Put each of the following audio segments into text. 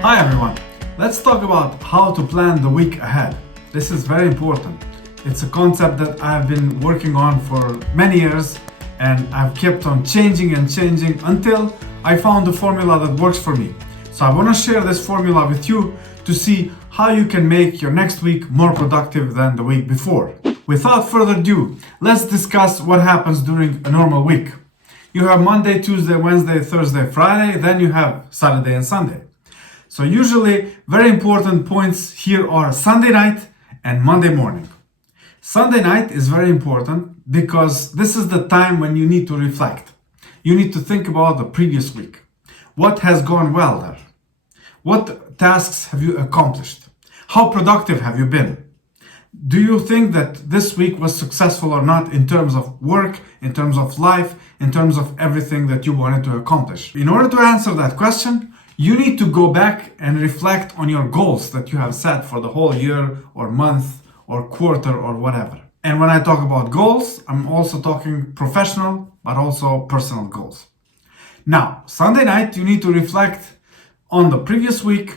Hi everyone, let's talk about how to plan the week ahead. This is very important. It's a concept that I've been working on for many years and I've kept on changing and changing until I found a formula that works for me. So I want to share this formula with you to see how you can make your next week more productive than the week before. Without further ado, let's discuss what happens during a normal week. You have Monday, Tuesday, Wednesday, Thursday, Friday, then you have Saturday and Sunday. So usually very important points here are Sunday night and Monday morning. Sunday night is very important because this is the time when you need to reflect. You need to think about the previous week. What has gone well there? What tasks have you accomplished? How productive have you been? Do you think that this week was successful or not in terms of work, in terms of life, in terms of everything that you wanted to accomplish? In order to answer that question, you need to go back and reflect on your goals that you have set for the whole year or month or quarter or whatever. And when I talk about goals, I'm also talking professional, but also personal goals. Now, Sunday night, you need to reflect on the previous week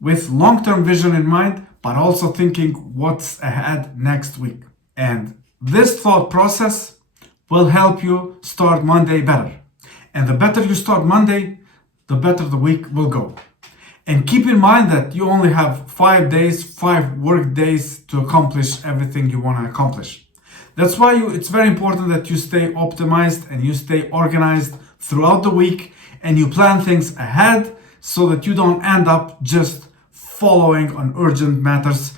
with long-term vision in mind, but also thinking what's ahead next week. And this thought process will help you start Monday better. And the better you start Monday, the better the week will go. And keep in mind that you only have 5 days, 5 work days to accomplish everything you want to accomplish. That's why it's very important that you stay optimized and you stay organized throughout the week and you plan things ahead so that you don't end up just following on urgent matters.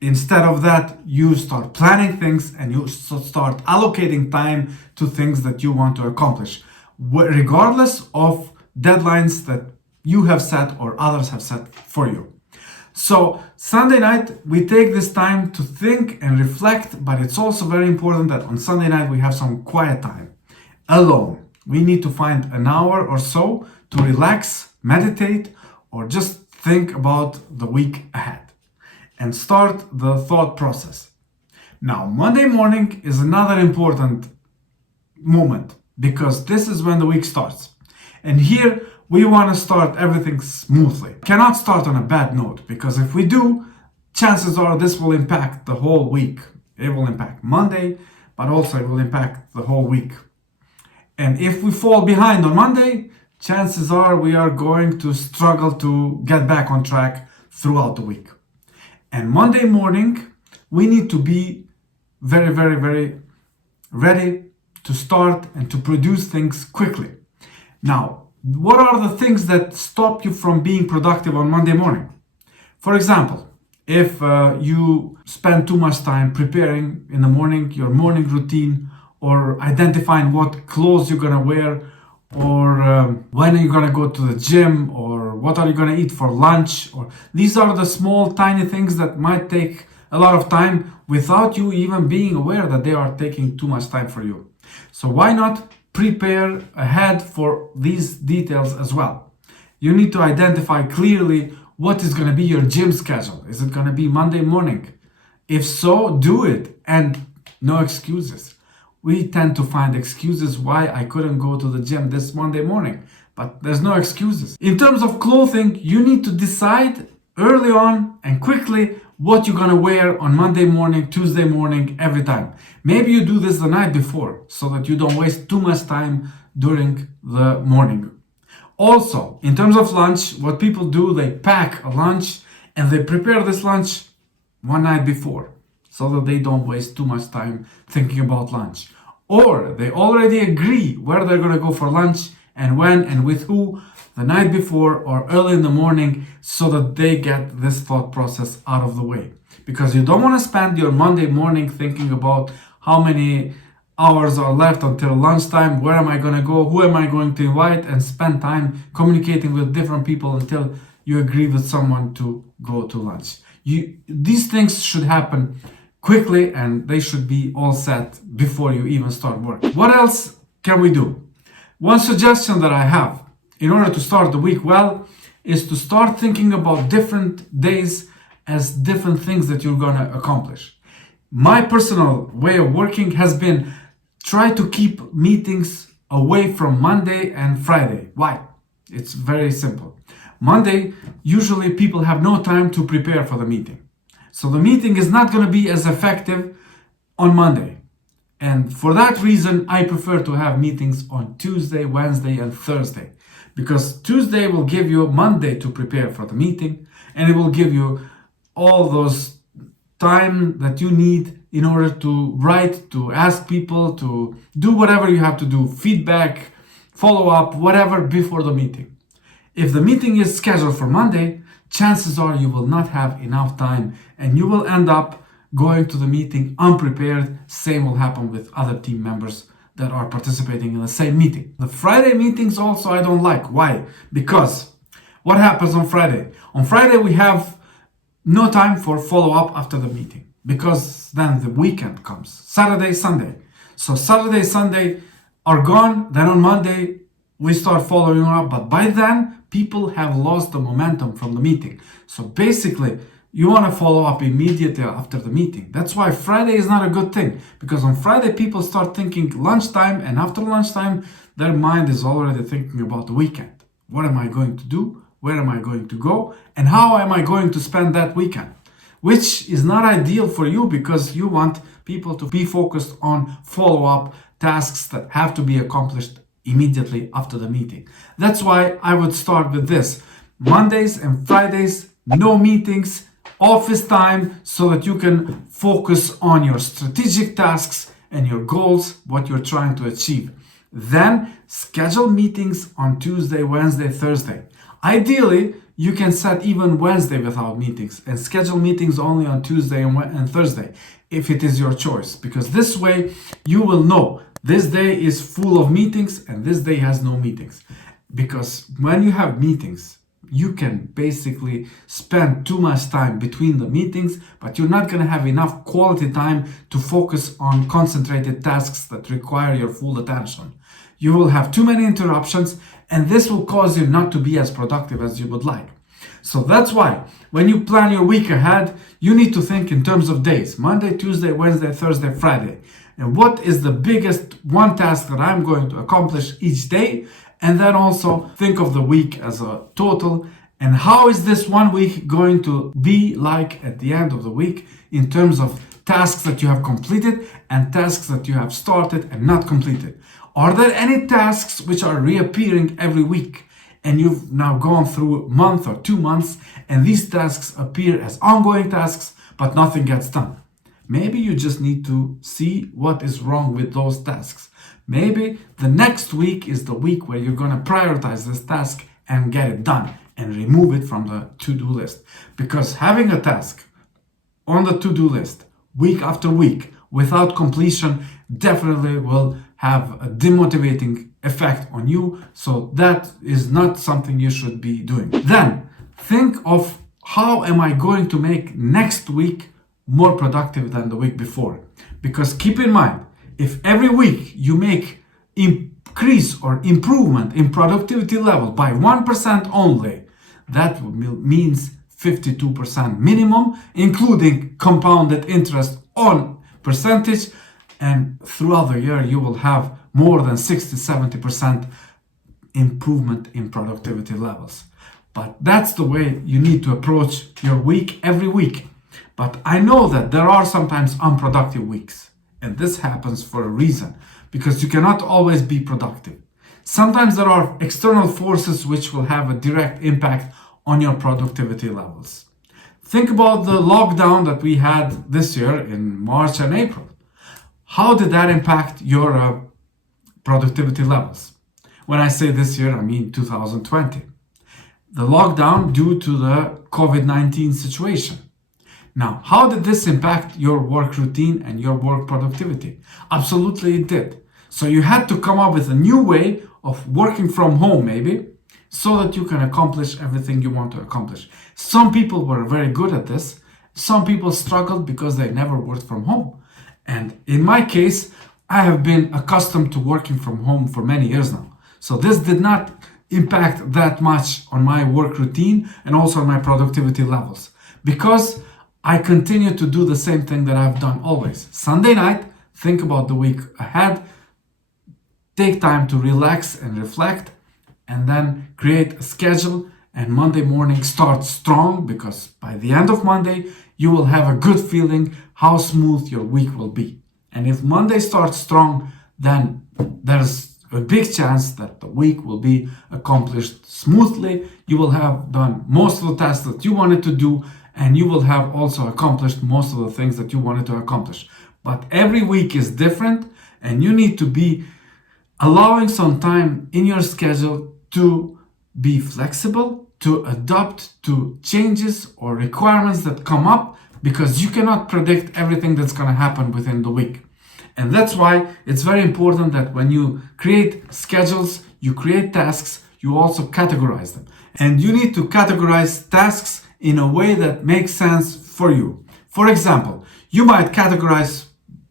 Instead of that, you start planning things and you start allocating time to things that you want to accomplish, regardless of deadlines that you have set or others have set for you. So Sunday night, we take this time to think and reflect, but it's also very important that on Sunday night we have some quiet time alone. We need to find an hour or so to relax, meditate, or just think about the week ahead and start the thought process. Now, Monday morning is another important moment because this is when the week starts. And here we want to start everything smoothly. Cannot start on a bad note because if we do, chances are this will impact the whole week. It will impact Monday, but also it will impact the whole week. And if we fall behind on Monday, chances are we are going to struggle to get back on track throughout the week. And Monday morning, we need to be very, very, very ready to start and to produce things quickly. Now, what are the things that stop you from being productive on Monday morning? For example, if you spend too much time preparing in the morning, your morning routine, or identifying what clothes you're gonna wear, or when are you gonna go to the gym, or what are you gonna eat for lunch, or these are the small tiny things that might take a lot of time without you even being aware that they are taking too much time for you. So why not prepare ahead for these details as well? You need to identify clearly what is going to be your gym schedule. Is it going to be Monday morning? If so, do it and no excuses. We tend to find excuses why I couldn't go to the gym this Monday morning, but there's no excuses. In terms of clothing, you need to decide early on and quickly what you're gonna wear on Monday morning, Tuesday morning, every time. Maybe you do this the night before so that you don't waste too much time during the morning. Also, in terms of lunch, what people do, they pack a lunch and they prepare this lunch one night before so that they don't waste too much time thinking about lunch. Or they already agree where they're gonna go for lunch and when and with who the night before or early in the morning so that they get this thought process out of the way. Because you don't want to spend your Monday morning thinking about how many hours are left until lunchtime, where am I going to go, who am I going to invite, and spend time communicating with different people until you agree with someone to go to lunch. These things should happen quickly and they should be all set before you even start work. What else can we do? One suggestion that I have in order to start the week well is to start thinking about different days as different things that you're gonna accomplish. My personal way of working has been try to keep meetings away from Monday and Friday. Why? It's very simple. Monday, usually people have no time to prepare for the meeting. So the meeting is not going to be as effective on Monday. And for that reason, I prefer to have meetings on Tuesday, Wednesday, and Thursday. Because Tuesday will give you Monday to prepare for the meeting, and it will give you all those time that you need in order to write, to ask people, to do whatever you have to do, feedback, follow up, whatever before the meeting. If the meeting is scheduled for Monday, chances are you will not have enough time and you will end up going to the meeting unprepared. Same will happen with other team members that are participating in the same meeting. The Friday meetings also I don't like. Why? Because what happens on Friday? On Friday we have no time for follow-up after the meeting because then the weekend comes. Saturday, Sunday. So Saturday, Sunday are gone. Then on Monday we start following up. But by then people have lost the momentum from the meeting. So basically you want to follow up immediately after the meeting. That's why Friday is not a good thing, because on Friday people start thinking lunchtime, and after lunchtime their mind is already thinking about the weekend. What am I going to do? Where am I going to go? And how am I going to spend that weekend? Which is not ideal for you, because you want people to be focused on follow-up tasks that have to be accomplished immediately after the meeting. That's why I would start with this. Mondays and Fridays, no meetings, office time, so that you can focus on your strategic tasks and your goals, what you're trying to achieve. Then schedule meetings on Tuesday, Wednesday, Thursday. Ideally, you can set even Wednesday without meetings and schedule meetings only on Tuesday and Thursday, if it is your choice, because this way you will know this day is full of meetings and this day has no meetings. Because when you have meetings, you can basically spend too much time between the meetings, but you're not going to have enough quality time to focus on concentrated tasks that require your full attention. You will have too many interruptions, and this will cause you not to be as productive as you would like. So that's why when you plan your week ahead, you need to think in terms of days: Monday, Tuesday, Wednesday, Thursday, Friday. And what is the biggest one task that I'm going to accomplish each day? And then also think of the week as a total, and how is this one week going to be like at the end of the week in terms of tasks that you have completed and tasks that you have started and not completed. Are there any tasks which are reappearing every week and you've now gone through a month or 2 months and these tasks appear as ongoing tasks but nothing gets done? Maybe you just need to see what is wrong with those tasks. Maybe the next week is the week where you're going to prioritize this task and get it done and remove it from the to-do list. Because having a task on the to-do list week after week without completion definitely will have a demotivating effect on you. So that is not something you should be doing. Then think of, how am I going to make next week more productive than the week before? Because keep in mind, if every week you make increase or improvement in productivity level by 1% only, that means 52% minimum, including compounded interest on percentage. And throughout the year, you will have more than 60-70% improvement in productivity levels. But that's the way you need to approach your week every week. But I know that there are sometimes unproductive weeks. And this happens for a reason, because you cannot always be productive. Sometimes there are external forces which will have a direct impact on your productivity levels. Think about the lockdown that we had this year in March and April. How did that impact your productivity levels? When I say this year, I mean 2020. The lockdown due to the COVID-19 situation. Now, how did this impact your work routine and your work productivity? Absolutely it did. So you had to come up with a new way of working from home maybe, so that you can accomplish everything you want to accomplish. Some people were very good at this. Some people struggled because they never worked from home. And in my case, I have been accustomed to working from home for many years now. So this did not impact that much on my work routine and also on my productivity levels, because I continue to do the same thing that I've done always. Sunday night, think about the week ahead, take time to relax and reflect, and then create a schedule, and Monday morning start strong, because by the end of Monday, you will have a good feeling how smooth your week will be. And if Monday starts strong, then there's a big chance that the week will be accomplished smoothly. You will have done most of the tasks that you wanted to do, and you will have also accomplished most of the things that you wanted to accomplish. But every week is different, and you need to be allowing some time in your schedule to be flexible, to adapt to changes or requirements that come up, because you cannot predict everything that's going to happen within the week. And that's why it's very important that when you create schedules, you create tasks, you also categorize them. And you need to categorize tasks in a way that makes sense for you. For example, you might categorize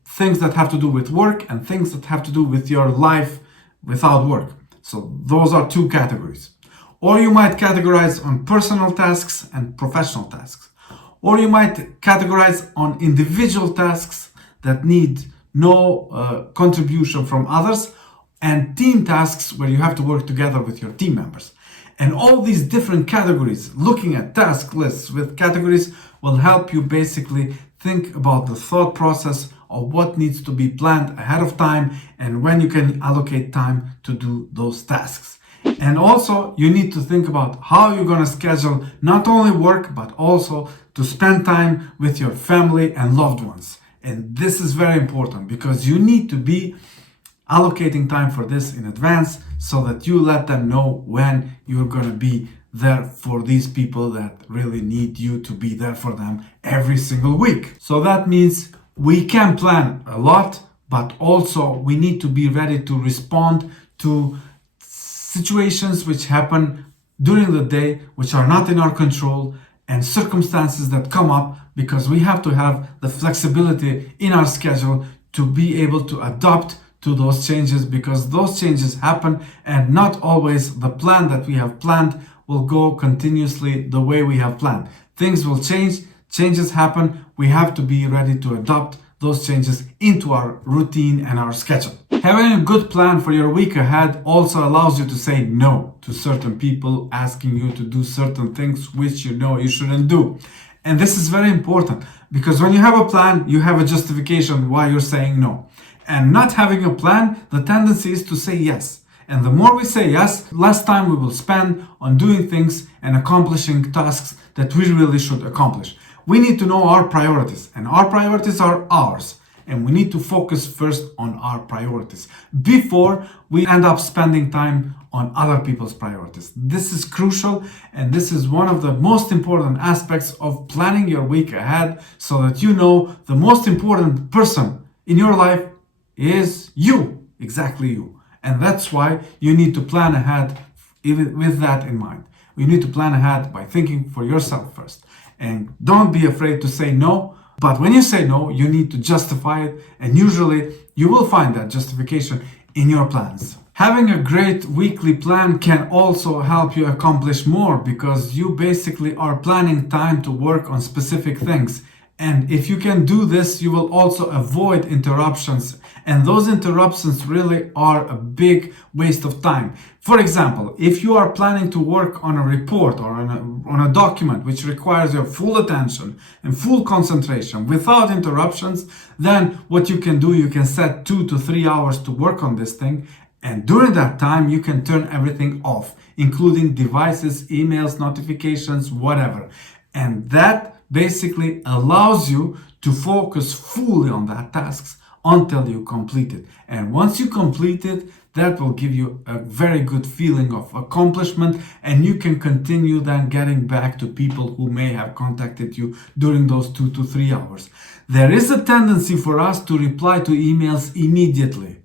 things that have to do with work and things that have to do with your life without work. So those are two categories. Or you might categorize on personal tasks and professional tasks. Or you might categorize on individual tasks that need no contribution from others, and team tasks where you have to work together with your team members. And all these different categories, looking at task lists with categories, will help you basically think about the thought process of what needs to be planned ahead of time and when you can allocate time to do those tasks. And also, you need to think about how you're going to schedule not only work, but also to spend time with your family and loved ones. And this is very important, because you need to be allocating time for this in advance, so that you let them know when you're going to be there for these people that really need you to be there for them every single week. So that means we can plan a lot, but also we need to be ready to respond to situations which happen during the day, which are not in our control, and circumstances that come up, because we have to have the flexibility in our schedule to be able to adapt to those changes, because those changes happen, and not always the plan that we have planned will go continuously the way we have planned. Things will change, changes happen. We have to be ready to adopt those changes into our routine and our schedule. Having a good plan for your week ahead also allows you to say no to certain people asking you to do certain things which you know you shouldn't do. And this is very important, because when you have a plan, you have a justification why you're saying no. And not having a plan, the tendency is to say yes. And the more we say yes, less time we will spend on doing things and accomplishing tasks that we really should accomplish. We need to know our priorities, and our priorities are ours. And we need to focus first on our priorities before we end up spending time on other people's priorities. This is crucial, and this is one of the most important aspects of planning your week ahead, so that you know the most important person in your life is you, exactly you. And that's why you need to plan ahead even with that in mind. You need to plan ahead by thinking for yourself first. And don't be afraid to say no. But when you say no, you need to justify it. And usually you will find that justification in your plans. Having a great weekly plan can also help you accomplish more, because you basically are planning time to work on specific things. And if you can do this, you will also avoid interruptions. And those interruptions really are a big waste of time. For example, if you are planning to work on a report or on a document which requires your full attention and full concentration without interruptions, then what you can do, you can set 2 to 3 hours to work on this thing. And during that time, you can turn everything off, including devices, emails, notifications, whatever. And that basically allows you to focus fully on that tasks until you complete it. And once you complete it, that will give you a very good feeling of accomplishment, and you can continue then getting back to people who may have contacted you during those 2 to 3 hours. There is a tendency for us to reply to emails immediately,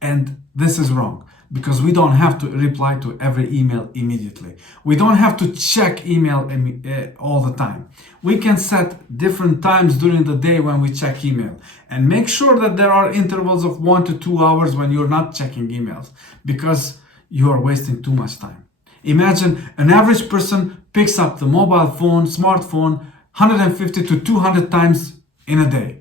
and this is wrong, because we don't have to reply to every email immediately. We don't have to check email all the time. We can set different times during the day when we check email, and make sure that there are intervals of 1 to 2 hours when you're not checking emails, because you are wasting too much time. Imagine an average person picks up the mobile phone, smartphone, 150 to 200 times in a day.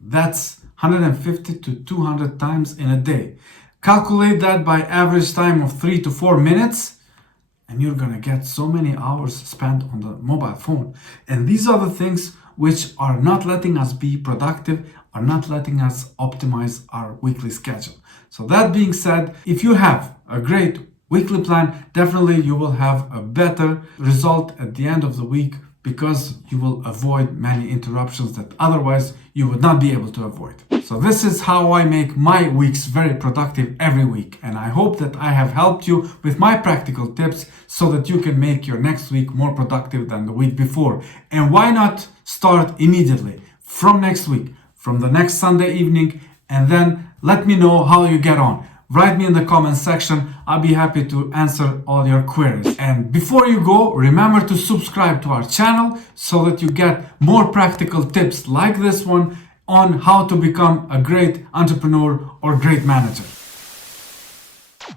That's 150 to 200 times in a day. Calculate that by average time of 3 to 4 minutes, and you're gonna get so many hours spent on the mobile phone. And these are the things which are not letting us be productive, are not letting us optimize our weekly schedule. So that being said, if you have a great weekly plan, definitely you will have a better result at the end of the week, because you will avoid many interruptions that otherwise you would not be able to avoid. So this is how I make my weeks very productive every week, and I hope that I have helped you with my practical tips so that you can make your next week more productive than the week before. And why not start immediately from next week, from the next Sunday evening, and then let me know how you get on. Write me in the comments section. I'll be happy to answer all your queries. And before you go, remember to subscribe to our channel so that you get more practical tips like this one on how to become a great entrepreneur or great manager.